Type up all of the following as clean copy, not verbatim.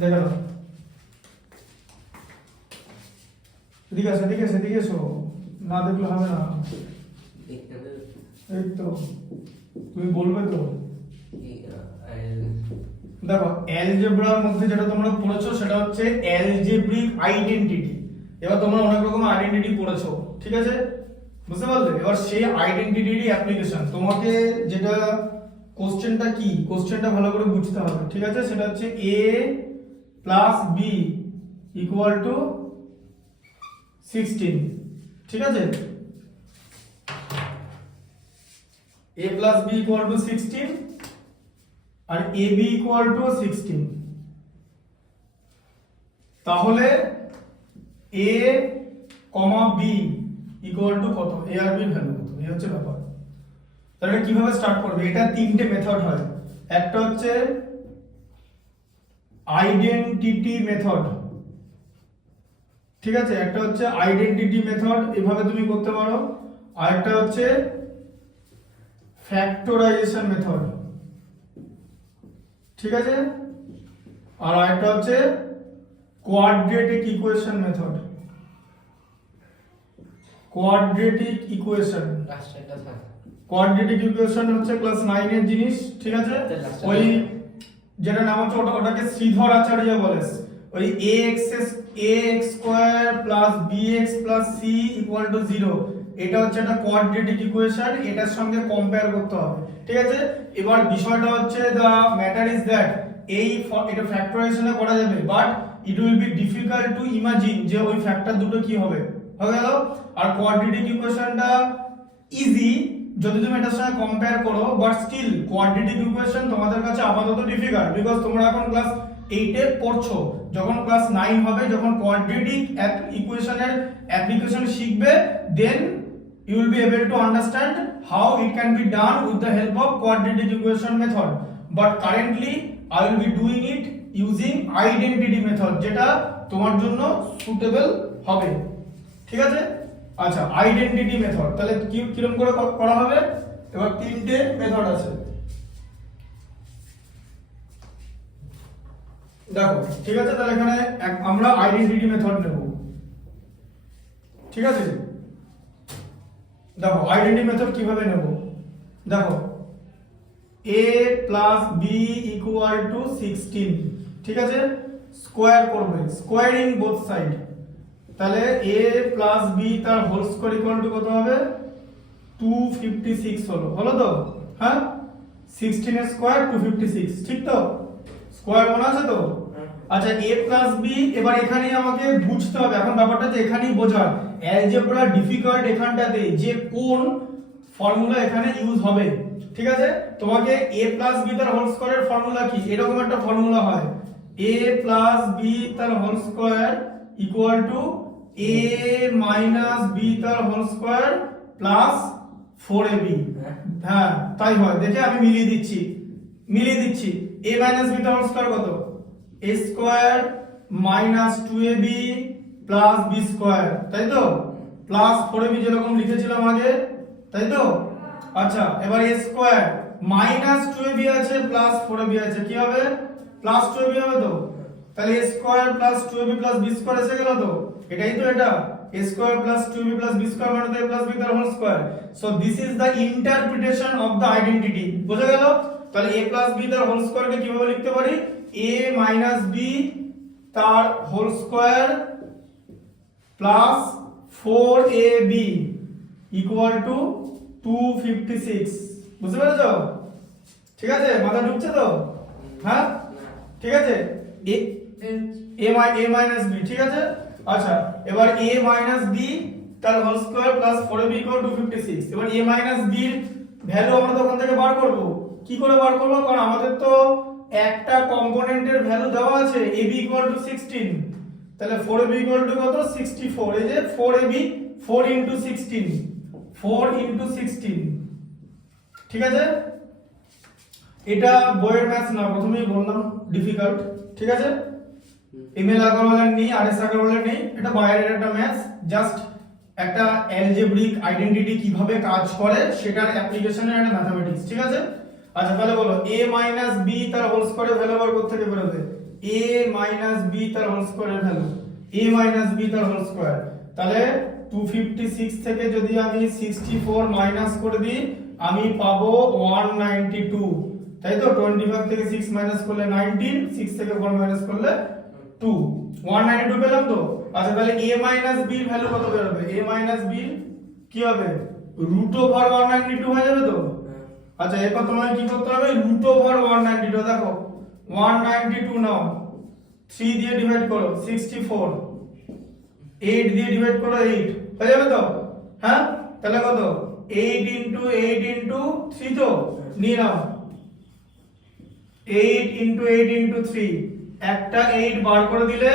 দেখো এদিকে এসো না দেখলে হবে না। এই তো তুমি বলবে তো। দেখো অ্যালজেব্রার মধ্যে যেটা তোমরা পড়েছো সেটা হচ্ছে অ্যালজেব্রিক আইডেন্টিটি। এবার তোমরা অনেক রকম আইডেন্টিটি পড়েছো, ঠিক আছে, বুঝতে পারলে? এবার সেই আইডেন্টিটিরই অ্যাপ্লিকেশন তোমাকে যেটা কোশ্চেনটা কি, কোশ্চেনটা ভালো করে বুঝতে হবে, ঠিক আছে? সেটা হচ্ছে a plus B equal to 16, ঠিক আছে? a plus B equal to 16 আর ab ইকুয়াল টু 16। তাহলে a comma b equal to কত, a আর b এর ভ্যালু কত, এই হচ্ছে ব্যাপার। তাহলে কিভাবে স্টার্ট করবে? এটা তিনটে মেথড হয়। একটা হচ্ছে আইডেন্টিটি মেথড, ঠিক আছে, একটা হচ্ছে আইডেন্টিটি মেথড, এভাবে তুমি করতে পারো। আর একটা হচ্ছে ফ্যাক্টরাইজেশন মেথড, ঠিক আছে, আর একটা হচ্ছে quadratic equation method. Quadratic equation, quadratic equation হচ্ছে ক্লাস 9 এর জিনিস, ঠিক আছে? ওই যেটা নাম হচ্ছে ওটাকে শ্রীধর আচার্য বলে। ওই ax square plus bx plus c equal to 0, এটা হচ্ছে একটা কোয়াড্রেটিক ইকুয়েশন, এটার সঙ্গে কম্পেয়ার করতে হবে, ঠিক আছে? এবার বিষয়টা হচ্ছে দ্য ম্যাটার ইজ দ্যাট এটা ফ্যাক্টরাইজেশনে করা যাবে, but it will be difficult to imagine যে ওই ফ্যাক্টর দুটো কি হবে, হয়ে গেল? আর কোয়াড্রেটিক ইকুয়েশনটা ইজি যদি তুমি এটার সঙ্গে কম্পেয়ার করো, বাট স্টিল কোয়াড্রেটিক ইকুয়েশন তোমাদের কাছে আপাতত ডিফিকাল্ট, বিকজ তোমরা এখন ক্লাস 8 এ পড়ছো। যখন ক্লাস 9 হবে, যখন কোয়াড্রেটিক ইকুয়েশনের অ্যাপ্লিকেশন শিখবে, দেন you will be able to understand how it can be done with the help of quadratic equation method, but currently I will be doing it using identity method, যেটা তোমার জন্য suitable হবে, ঠিক আছে? আচ্ছা, identity method তাহলে কিরকম করে করা হবে? এবার তিনটে মেথড আছে, দেখো, ঠিক আছে? তাহলে এখানে আমরা আইডেন্টিটি মেথড নেব, ঠিক আছে? দেখো আইডেন্টিটি মেথড কিভাবে নেব, দেখো a plus b equal to 16, ঠিক আছে? স্কয়ার করবে, স্কয়ারিং বোথ সাইড, তাহলে a প্লাস b তার হোল স্কয়ার ইকুয়াল টু কত হবে? 256 হলো তো? হ্যাঁ, 16 এর স্কয়ার 256, ঠিক তো? স্কয়ার মনে আছে তো? আচ্ছা, a প্লাস b এবার এখানে আমাকে বুঝতে হবে, এখন ব্যাপারটা তো এখানেই বোঝার, অ্যালজেব্রা ডিফিকাল্ট এখানটাতে যে কোন ফর্মুলা এখানে ইউজ হবে, ঠিক আছে? তোমাকে a প্লাস b তার হোল স্কয়ারের ফর্মুলা কি, এরকম একটা ফর্মুলা হয়, a প্লাস b তার whole square equal to a minus b তার হোল স্কয়ার প্লাস 4ab। হ্যাঁ তাই হয়, দেখে আমি মিলিয়ে দিচ্ছি a মাইনাস b তার হোল স্কয়ার কত? a square minus 2ab plus b square, তাই তো? প্লাস 4ab যেরকম লিখেছিলাম আগে, তাই তো? আচ্ছা, এবার a স্কয়ার মাইনাস 2ab আছে প্লাস 4ab আছে, কি হবে? প্লাস 2ab হবে তো? তাহলে a square plus 2ab plus b square এসে গেল তো? এটাই তো এটা, a square plus 2ab plus b square মানে তো a প্লাস b তার whole square. So this is the interpretation of the identity, বোঝা গেল? তাহলে a প্লাস b তার হোল স্কয়ারকে কিভাবে লিখতে পারি? a মাইনাস b তার whole square plus 4ab equal to 256, বুঝতে পেরেছো? ঠিক আছে, মাথা ঢুকছে তো? হ্যাঁ, ঠিক আছে, a মাইনাস b, ঠিক আছে? আচ্ছা, এবার a মাইনাস b তার whole square plus 4ab equal to 256। এবার a মাইনাস b এর ভ্যালু আমরা তখন থেকে বার করব। কি করে বার করব? কারণ আমাদের তো একটা কম্পোনেন্টের ভ্যালু দেওয়া আছে, ab ইকুয়াল টু 16, তাহলে 4ab ইকুয়াল টু কত? 64। এই যে 4ab 4 ইনটু 16, 4 ইনটু 16, ঠিক আছে? এটা বইয়ের ম্যাথ না, প্রথমেই বললাম ডিফিকাল্ট, ঠিক আছে? এমএল আগরওয়ালের নেই, আরএস আগরওয়ালের নেই, এটা বাইরের একটা ম্যাথ, জাস্ট একটা অ্যালজেব্রিক আইডেন্টিটি কিভাবে কাজ করে সেটার অ্যাপ্লিকেশনের একটা ম্যাথমেটিক্স, ঠিক আছে? আচ্ছা, তাহলে বলো a মাইনাস b তার হোল স্কয়ারের ভ্যালু বার করতে থেকে বেরোবে, a মাইনাস b তার হোল স্কয়ারের ভ্যালু a মাইনাস b তার হোল স্কয়ার, তাহলে 256 থেকে যদি আমি 64 মাইনাস করে দিই আমি পাবো 192, তাই তো? 25 থেকে 6 মাইনাস করলে 19, 6 থেকে 4 মাইনাস করলে 2, 192 পেলাম তো। আচ্ছা তাহলে a মাইনাস b এর ভ্যালু কত বের হবে? a মাইনাস b কি হবে? রুট ওভার 192 হয়ে যাবে তো। আচ্ছা এরপর তোমাকে কি করতে হবে? রুট ওভার 192, দেখো 192 নাও, 3 দিয়ে ডিভাইড করো 64, 8 দিয়ে ডিভাইড করো 8, হয়ে যাবে তো? হ্যাঁ, তাহলে কত? 8 ইনটু 8 ইনটু 3 তো নিয়ে নাও, 8 ইনটু 8 ইনটু 3, একটা 8 বার করে দিলে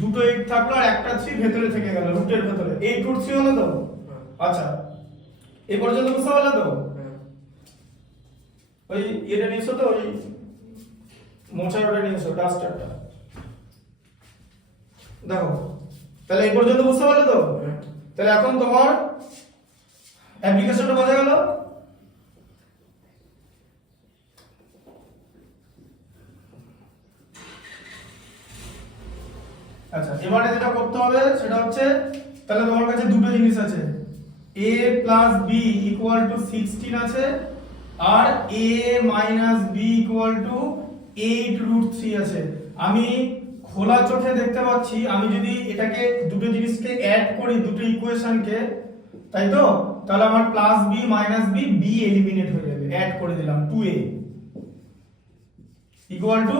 দুটো 8 থাকলো আর একটা 3 ভেতরে থেকে গেল, রুটের ভেতরে 8 রুট 3 হলো তো। আচ্ছা এই পর্যন্ত বুঝতে পারলে তো? ওই এটা নিয়েছো তো, ওই মোছাটা নিয়েছো, ডাস্টারটা দেখো। তাহলে এই পর্যন্ত বুঝতে পারলে তো? তাহলে এখন তোমার অ্যাপ্লিকেশনটা বোঝা গেল? আচ্ছা এবারে যেটা করতে হবে সেটা হচ্ছে, তাহলে তোমার কাছে দুটো জিনিস আছে, a plus b equal to 16 আছে আর a minus b equal to 8 root 3 আছে। আমি খোলা চোখে দেখতে পাচ্ছি, আমি যদি এটাকে দুটো জিনিসকে অ্যাড করি, দুটো ইকুয়েশনকে, তাই তো? তাহলে আমার plus b minus b, b eliminate হয়ে যাবে, অ্যাড করে দিলাম 2a equal to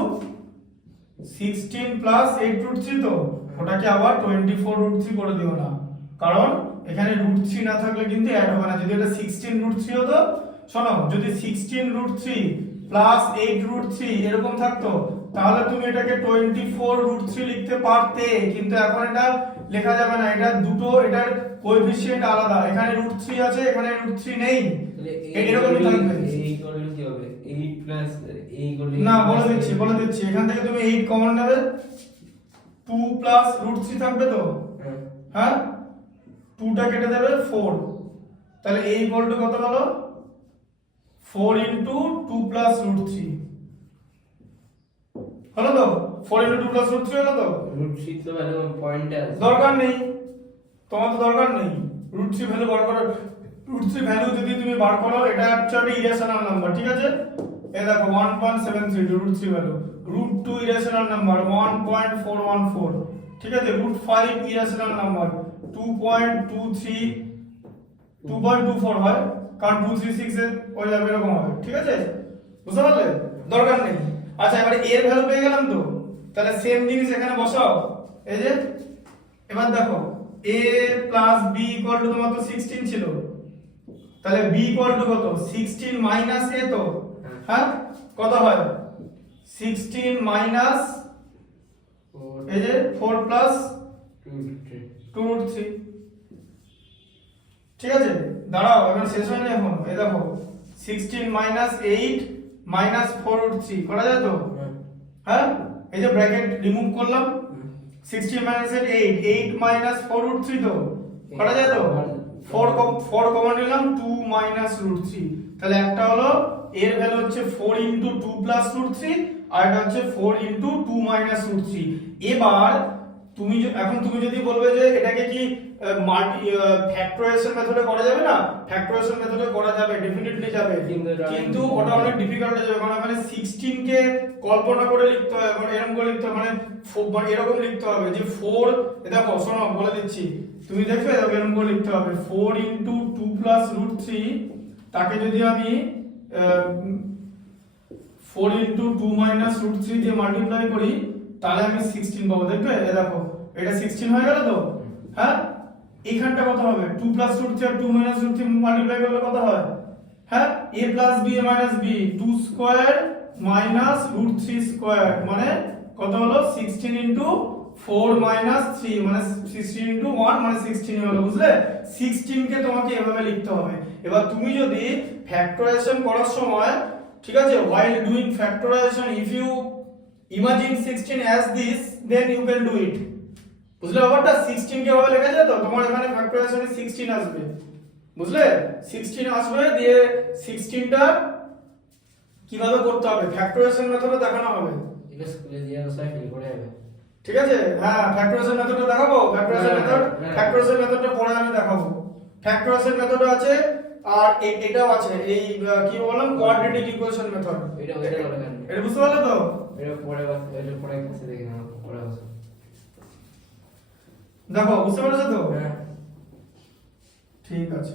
16 plus 8 root 3 তো, ওটাকে আবার 24 রুট 3 করে দিও না, কারণ এখানে রুট 3 না থাকলে কিন্তু অ্যাড হবে না। যদি এটা 16 রুট 3 হতো, শোনো, যদি 16 রুট 3 প্লাস 8 রুট 3 এরকম থাকতো তাহলে তুমি এটাকে 24 রুট 3 লিখতে পারতে, কিন্তু এখন এটা লেখা যাবে না, এটা দুটো, এটার কোএফিসিয়েন্ট আলাদা, এখানে রুট 3 আছে, এখানে রুট 3 নেই, এরকমই থাকবে। এই করলে কি হবে? 8 প্লাস এই করলে না, বলে দিচ্ছি, এখান থেকে তুমি 8 কমন নেবে, 2 প্লাস রুট 3 থাকবে তো, হ্যাঁ, 2টা কেটে দেবে 4, তাহলে এই ইকুয়াল টু কত হলো? 4 ইনটু 2 প্লাস রুট 3 হলো তো? 4 ইনটু 2 প্লাস রুট 3 হলো তো? রুট 3 তো ভ্যালু পয়েন্টে আছে, দরকার নেই, তোমার তো দরকার নেই রুট 3 ভ্যালু বার করার। রুট 3 ভ্যালু যদি তুমি বার করো, এটা হচ্ছে একটা ইরেশনাল নাম্বার, ঠিক আছে? এই দেখো 1.73 root 3 value, root 2 irrational number 1.414, ঠিক আছে? রুট 5 ইরেশনাল নাম্বার 2.23, 2.24 হয়, কারণ 236 এর হয়ে যাবে, এরকম হবে, ঠিক আছে? বুঝতে পারলে? দরকার নেই। আচ্ছা এবারে এর ভ্যালু পেয়ে গেলাম তো, তাহলে সেম জিনিস এখানে বসাও, এই যে এবার দেখো a plus b equal two, তোমার তো 16 ছিল, তাহলে b ইকুয়াল টু কত? 16 মাইনাস a তো, হ্যাঁ, কত হয়? 16 মাইনাস এই যে 4 প্লাস 2 রুট 3, ঠিক আছে? দাঁড়াও, এখন শেষ হয়নি এখন, এই দেখো 16 মাইনাস 8 মাইনাস 4 রুট 3 করা যায় তো? হ্যাঁ, এই যে ব্র্যাকেট রিমুভ করলাম, 16 মাইনাস 8, 8 মাইনাস 4 রুট 3 তো করা যায় তো? 4 কমন নিলাম, 2 মাইনাস রুট 3, তাহলে একটা হলো এর ভ্যালু হচ্ছে 4 ইনটু 2 প্লাস রুট 3 আর এটা হচ্ছে 4 ইনটু 2 মাইনাস রুট 3। এবার তুমি এখন তুমি যদি বলবে যে এটাকে কি ফ্যাক্টরাইজেশন মেথডে করা যাবে না, ফ্যাক্টরাইজেশন মেথডে করা যাবে, ডেফিনেটলি যাবে, কিন্তু ওটা অনেক ডিফিকাল্ট হয়ে যাবে, কারণ মানে 16 কে কল্পনা করে লিখতে হবে, মানে এরকম করে লিখতে হবে, মানে এরকম লিখতে হবে যে 4, দেখো শোনো বলে দিচ্ছি, তুমি দেখবে এরকম করে লিখতে হবে 4 ইনটু 2 প্লাস রুট 3, তাকে যদি আমি 4 ইনটু 2 মাইনাস রুট 3 দিয়ে মাল্টিপ্লাই করি তাহলে আমি 16 পাবো, দেখবে? এই দেখো এটা 16 হয়ে গেল তো, হ্যাঁ? এইখানটা কত হবে? 2 প্লাস রুট 3 আর 2 মাইনাস রুট 3 মাল্টিপ্লাই করলে কত হয়? হ্যাঁ, a plus b minus b, 2 square minus root 3 square, মানে কত হলো? 16 ইনটু 4 মাইনাস 3, মানে 16 ইনটু 1 মানে 16 হলো, বুঝলে? 16 কে তোমাকে এভাবে লিখতে হবে। এবার তুমি যদি ফ্যাক্টরাইজেশন করার সময়, ঠিক আছে, while doing factorization if you imagine 16 as this then you can do it, বুঝলে? ব্যাপারটা 16 কে ভাবে লেখা যায় তো, তোমার এখানে ফ্যাক্টরাইজেশনে 16 আসবে, বুঝলে? 16 আসবে, দিয়ে 16টা কিভাবে করতে হবে ফ্যাক্টরাইজেশন মেথডে দেখানো হবে, এটা স্কুলে দিয়ে সবাই ফেল করে যাবে। ঠিক আছে, হ্যাঁ ফ্যাক্টরাইজেশন মেথডটা দেখাবো। ফ্যাক্টরাইজেশন হ্যাঁ, মেথড, হ্যাঁ। ফ্যাক্টরাইজেশন মেথডটা পরে আমি দেখাবো। ফ্যাক্টরাইজেশন মেথড আছে আর এটাও আছে, এই কি বললাম কোয়াড্রেটিক ইকুয়েশন মেথড। এটা ওইটা বলে কেন? এটা বুঝতে পারলে তো? এটা পরে ক্লাসে দেখে নাও, পরে বসো। দেখো বুঝতে পেরেছো তো? হ্যাঁ। ঠিক আছে।